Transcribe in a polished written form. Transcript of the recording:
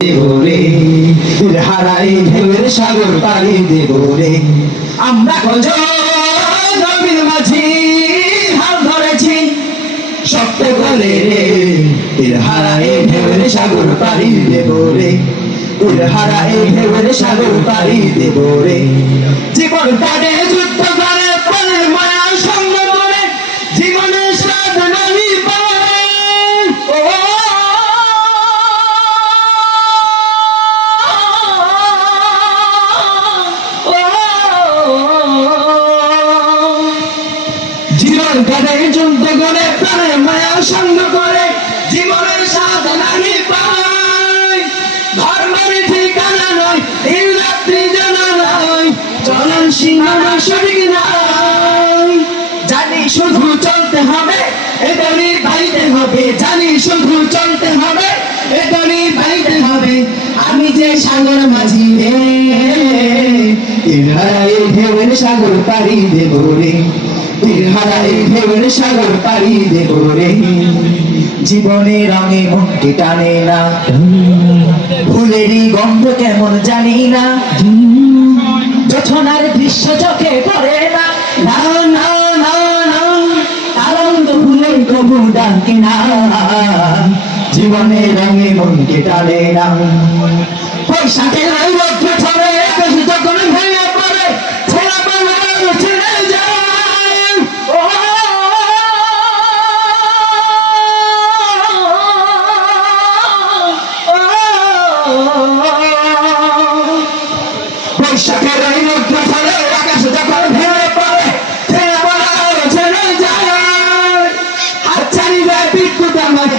রে হারাই ঢেউয়ের সাগর পাড়ি দেব রে। আমরা কজন নবীর মাঝি হাল ধরেছি শক্ত করে রে, হারাই ঢেউয়ের সাগর পাড়ি দেব রে, হারাই ঢেউয়ের সাগর পাড়ি দেব রে। জীবন কাটে যুদ্ধ করে প্রাণের মায়া সঙ্গ করে, জীবনের স্বাদ নাহি পাই। জীবন কাটে যুদ্ধ করে প্রাণের মায়া সঙ্গ করে, জীবনের স্বাদ নাহি পাই। ঘর বাড়ি ঠিকানা নয়, দিন রাত্রি জানা নয়, চলার সীমানা সঠিক নাই। জানি শুধু চলতে হবে, এটারই বাইতে হবে, জানি শুধু চলতে হবে, এটারই বাইতে হবে। আমি যে সাগর মাঝি রে, হারাই ঢেউয়ের সাগর পাড়ি দেব রে, হারাই ঢেউয়ের সাগর পাড়ি দেব রে। জীবনে রঙে মনকে টানে না, ফুলেরই গন্ধ কেমন জানি না, জোছনার দৃশ্য চোখে পড়ে না, না না না না, আনন্দ ফুলের প্রভু ডাকে না। জীবনে রঙে মনকে টানে না, পয়সাকে রৌদ্র ছড়ে যখন ভেঙে